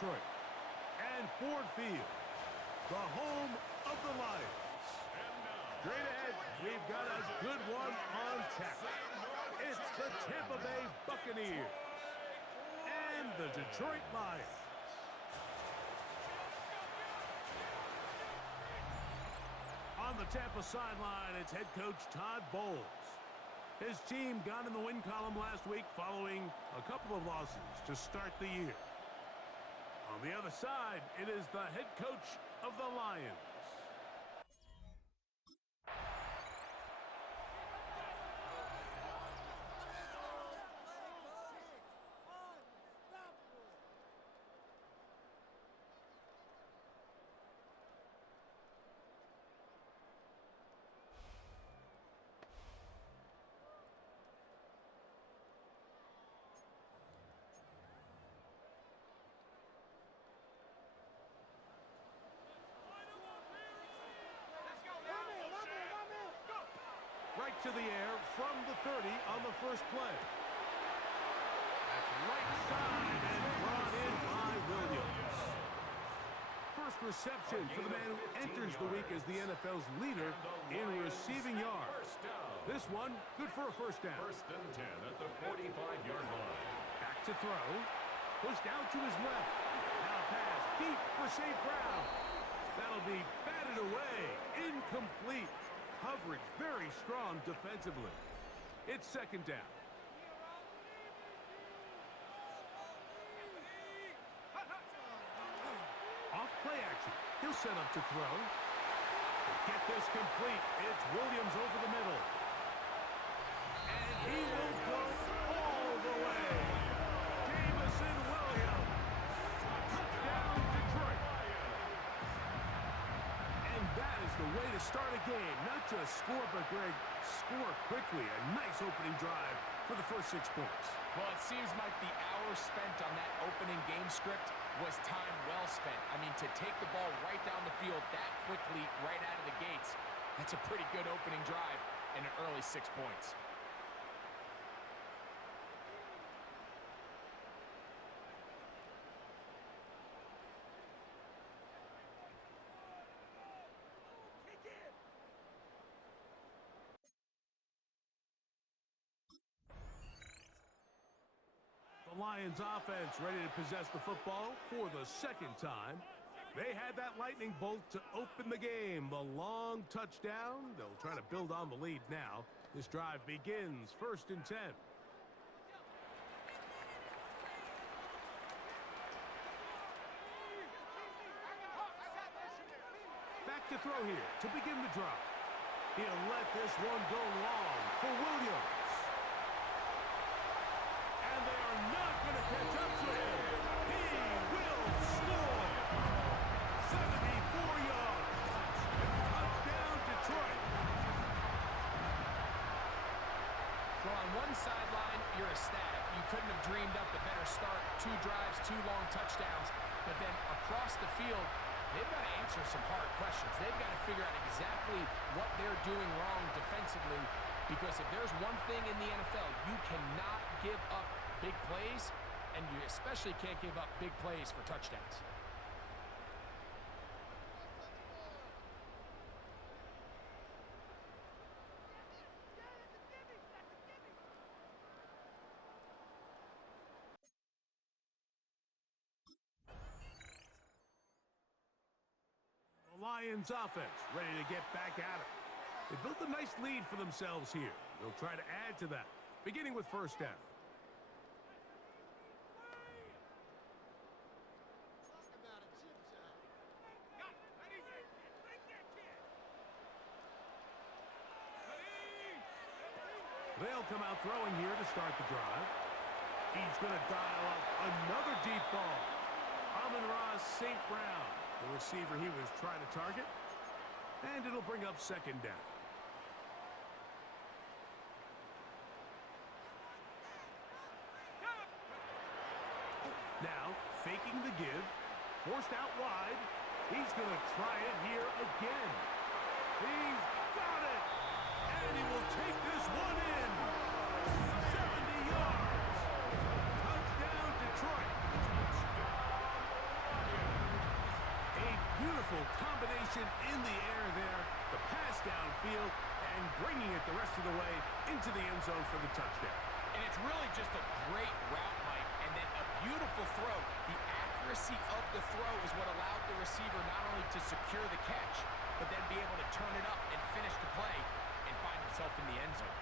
Detroit. And Ford Field, the home of the Lions. Straight ahead, we've got a good one on tap. It's the Tampa Bay Buccaneers and the Detroit Lions. On the Tampa sideline, it's head coach Todd Bowles. His team got in the win column last week following a couple of losses to start the year. On the other side, it is the head coach of the Lions. Right to the air from the 30 on the first play. That's right side and brought in by Williams. First reception for the man who enters the week as the NFL's leader in receiving yards. This one, good for a first down. First and 10 at the 45-yard line. Back to throw. Pushed out to his left. Now pass deep for St. Brown. That'll be batted away. Incomplete. Coverage very strong defensively. It's second down. Off play action. He'll set up to throw. To get this complete, it's Williams over the middle. And he will go all the way. Jamison Williams. Touchdown, Detroit. And that is the way to start a game. Not just score, but, Greg, score quickly. A nice opening drive for the first 6 points. Well, it seems like the hour spent on that opening game script was time well spent. I mean, to take the ball right down the field that quickly, right out of the gates, that's a pretty good opening drive and an early 6 points. The Lions offense ready to possess the football for the second time. They had that lightning bolt to open the game. The long touchdown. They'll try to build on the lead now. This drive begins first and 10. Back to throw here to begin the drive. He'll let this one go long for Williams. Catch up to him. He will score. 74 yards. Touchdown, Detroit. Well, on one sideline, you're ecstatic. You couldn't have dreamed up a better start. 2 drives, 2 long touchdowns. But then across the field, they've got to answer some hard questions. They've got to figure out exactly what they're doing wrong defensively. Because if there's one thing in the NFL, you cannot give up big plays. And you especially can't give up big plays for touchdowns. The Lions offense ready to get back at it. They built a nice lead for themselves here. They'll try to add to that, beginning with first down. They'll come out throwing here to start the drive. He's going to dial up another deep ball. Amon-Ra St. Brown, the receiver he was trying to target. And it'll bring up second down. Now, faking the give, forced out wide. He's going to try it here again. He's got it! And he will take this one in. 70 yards. Touchdown, Detroit. in the air there, the pass downfield, and bringing it the rest of the way into the end zone for the touchdown. And it's really just a great route, Mike, and then a beautiful throw. The accuracy of the throw is what allowed the receiver not only to secure the catch, but then be able to turn it up and finish the play and find himself in the end zone.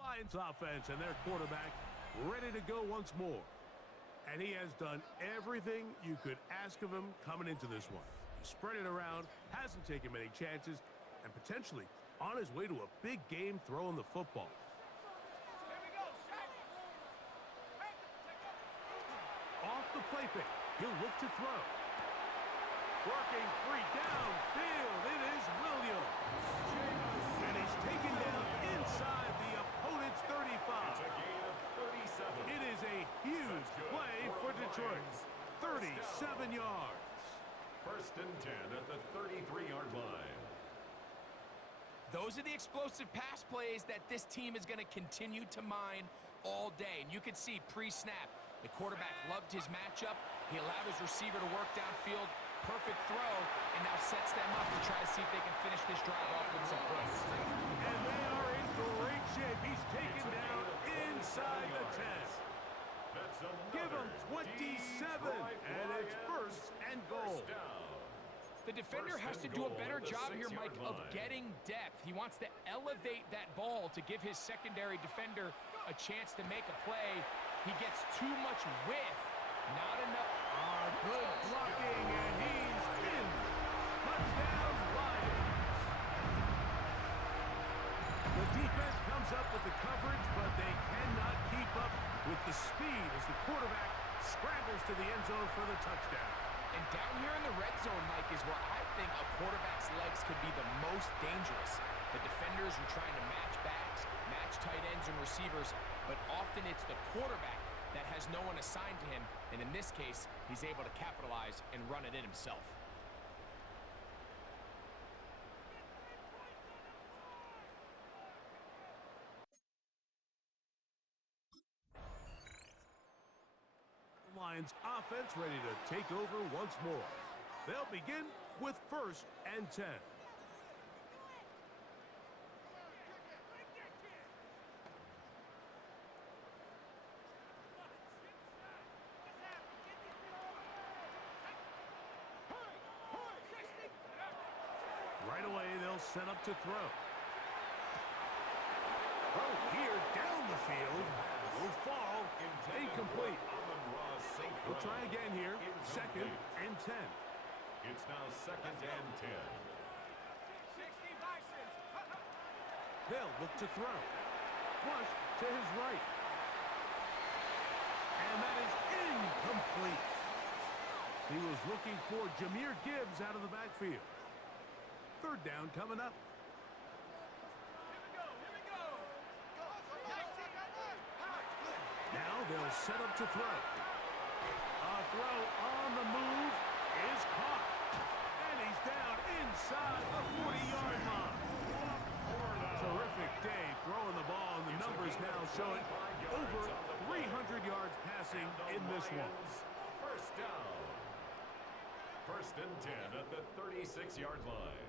Lions offense and their quarterback ready to go once more. And he has done everything you could ask of him coming into this one. He spread it around, hasn't taken many chances, and potentially on his way to a big game throwing the football. Off the play fake, he'll look to throw. Working free downfield, it is Williams. And he's taken down inside the opponent's 35. It's a gain of 37. It is a huge play for Detroit. 37 yards. First and 10 at the 33-yard line. Those are the explosive pass plays that this team is going to continue to mine all day. And you can see pre-snap, the quarterback loved his matchup. He allowed his receiver to work downfield. Perfect throw, and now sets them up to try to see if they can finish this drive off with some points. And they are in great shape. He's taken down inside the 10. Give him 27, and it's first and goal. The defender has to do a better job here, Mike, of getting depth. He wants to elevate that ball to give his secondary defender a chance to make a play. He gets too much width, not enough. Good blocking, and he's in. Touchdown, Lions. The defense comes up with the coverage, but they cannot keep up with the speed as the quarterback scrambles to the end zone for the touchdown. And down here in the red zone, Mike, is where I think a quarterback's legs could be the most dangerous. The defenders are trying to match backs, match tight ends and receivers, but often it's the quarterback that has no one assigned to him, and in this case, he's able to capitalize and run it in himself. Lions offense ready to take over once more. They'll begin with first and 10. Right away, they'll set up to throw. Throw here down the field. Will fall. Incomplete. We'll try again here. Second and 10. It's now second and 10. They'll look to throw. Flush to his right. And that is incomplete. He was looking for Jahmyr Gibbs out of the backfield. Third down coming up. Now they'll set up to throw. A throw on the move is caught. And he's down inside the 40-yard line. Terrific day throwing the ball, and the numbers now showing over 300 yards passing in this one. First down. First and 10 at the 36-yard line.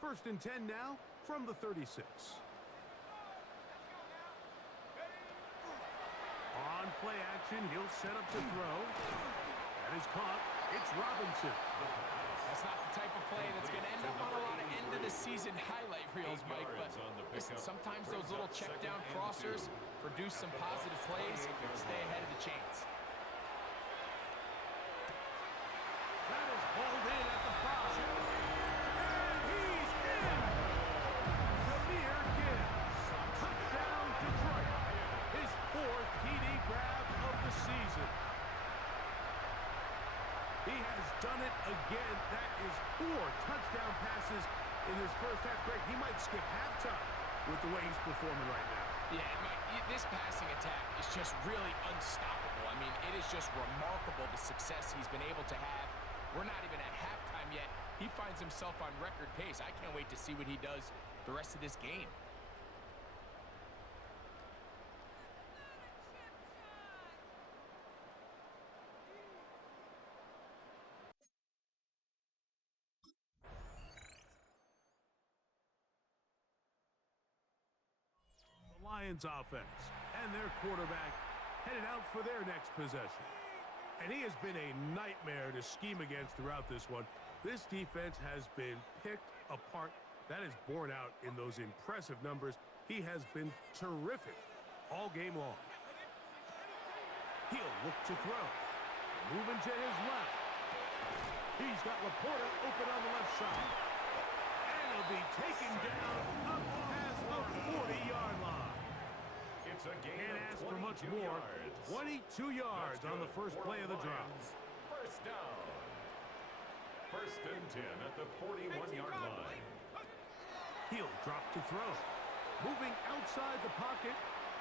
First and 10 now from the 36. On play action, he'll set up to throw. That is caught. It's Robinson. That's not the type of play that's going to end up on a lot of end-of-the-season highlight reels, Mike. But listen, sometimes those little check-down crossers produce some positive plays. Stay ahead of the chains. That is hauled in at the 5. And he's in! Jahmyr Gibbs. Touchdown, Detroit. His fourth TD grab of the season. He has done it again. That is 4 touchdown passes in his first half break. He might skip halftime with the way he's performing right now. Yeah, Mike, This passing attack is just really unstoppable. I mean, it is just remarkable the success he's been able to have. We're not even at halftime yet. He finds himself on record pace. I can't wait to see what he does the rest of this game. Lions offense and their quarterback headed out for their next possession. And he has been a nightmare to scheme against throughout this one. This defense has been picked apart. That is borne out in those impressive numbers. He has been terrific all game long. He'll look to throw. Moving to his left. He's got Laporta open on the left side. And he'll be taken down up past the 40-yard line. It's a gain Can't of ask for much more. 22 yards on the first play of the drive. First down. First and 10 at the 41-yard line. He'll drop to throw. Moving outside the pocket.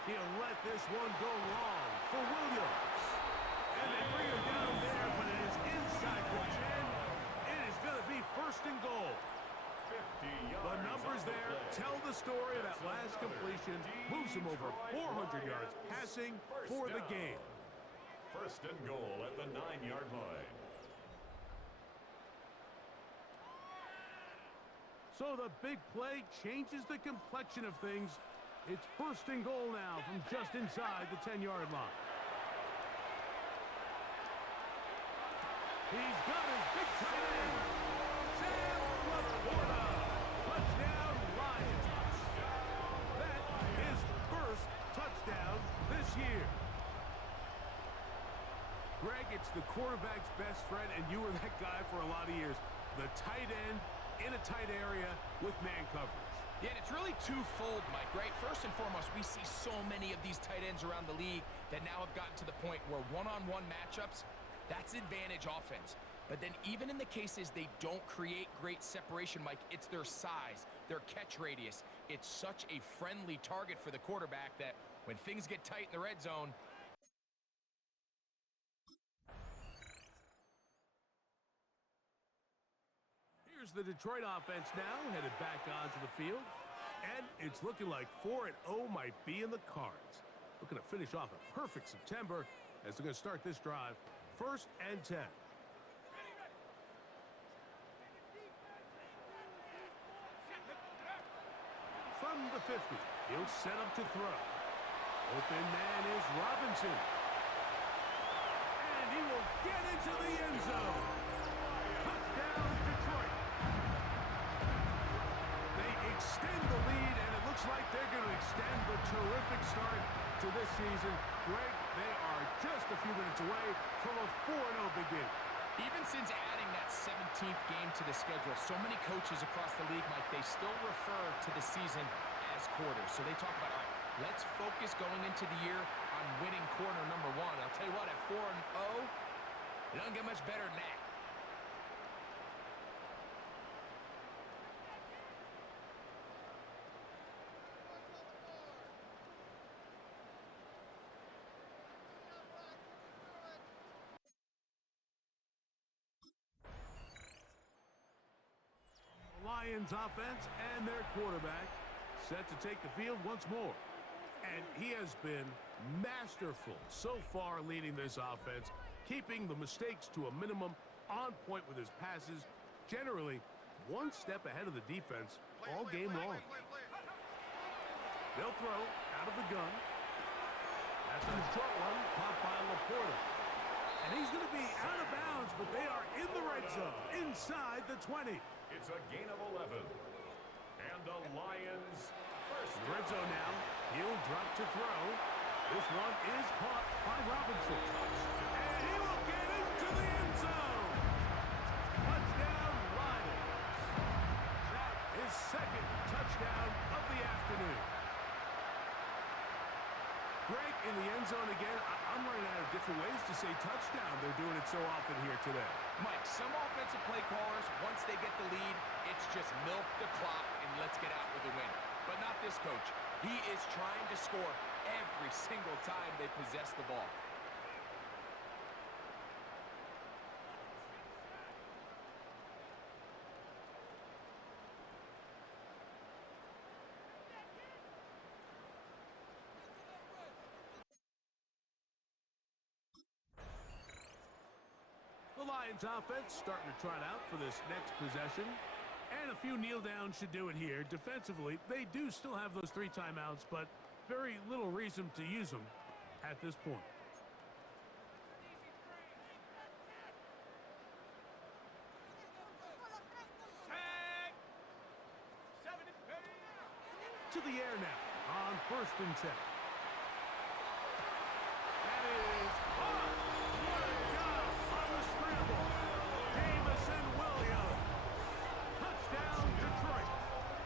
He'll let this one go long for Williams. And they bring him down there, but it is inside the 10. It is going to be first and goal. 50 yards. The numbers there tell the story of that last completion. Moves him over 400 yards passing for the game. First and goal at the 9-yard line. So the big play changes the complexion of things. It's first and goal now from just inside the 10-yard line. He's got his big tight end, Sam Laporta. Touchdown, Lions. That is first touchdown this year. Greg, it's the quarterback's best friend, and you were that guy for a lot of years. The tight end in a tight area with man coverage. Yeah, and it's really twofold, Mike, right? First and foremost, we see so many of these tight ends around the league that now have gotten to the point where one-on-one matchups, that's advantage offense. But then even in the cases they don't create great separation, Mike, it's their size, their catch radius. It's such a friendly target for the quarterback that when things get tight in the red zone, here's the Detroit offense now, headed back onto the field. And it's looking like 4-0 might be in the cards. Looking to finish off a perfect September as they're going to start this drive. First and 10. From the 50, he'll set up to throw. Open man is Robinson. And he will get into the end zone. Touchdown, Detroit. They extend the lead, and it looks like they're going to extend the terrific start to this season. Greg, they are just a few minutes away from a 4-0 beginning. even since adding that 17th game to the schedule, so many coaches across the league, Mike, they still refer to the season as quarters. So they talk about, all right, let's focus going into the year on winning quarter number one. I'll tell you what, at 4-0, it doesn't get much better than that. Lions offense and their quarterback set to take the field once more. And he has been masterful so far leading this offense, keeping the mistakes to a minimum, on point with his passes, generally one step ahead of the defense all game long. They'll throw out of the gun. That's a short one, caught by Laporta. And he's going to be out of bounds, but they are in the red zone, inside the 20. It's a gain of 11. And the Lions first. In the red zone now. He'll drop to throw. This one is caught by Robinson. And he will get into the end zone. Touchdown, Lions. That is second touchdown of the afternoon. Greg, in the end zone again. I'm running out of different ways to say touchdown. They're doing it so often here today. Mike, some offensive play callers, once they get the lead, it's just milk the clock and let's get out with a win. But not this coach. He is trying to score every single time they possess the ball. The Lions offense starting to trot out for this next possession. And a few kneel downs should do it here. Defensively, they do still have those 3 timeouts, but very little reason to use them at this point. To the air now on 1st and 10. That is caught. What a job on the scramble. Jamison Williams. Touchdown, Detroit.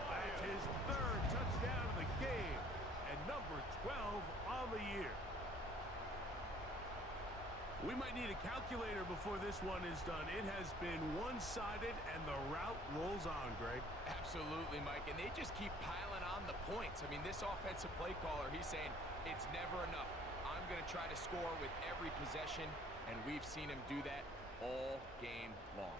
That's his 3rd touchdown of the game and number 12 on the year. We might need a calculator before this one is done. It has been one-sided, and the route rolls on, Greg. Absolutely, Mike, and they just keep piling on the points. I mean, this offensive play caller, he's saying it's never enough. I'm going to try to score with every possession, and we've seen him do that all game long.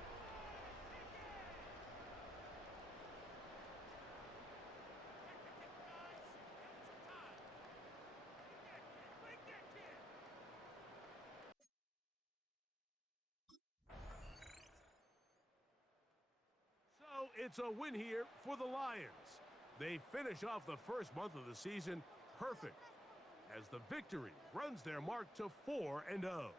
So it's a win here for the Lions. They finish off the first month of the season perfect as the victory runs their mark to 4-0.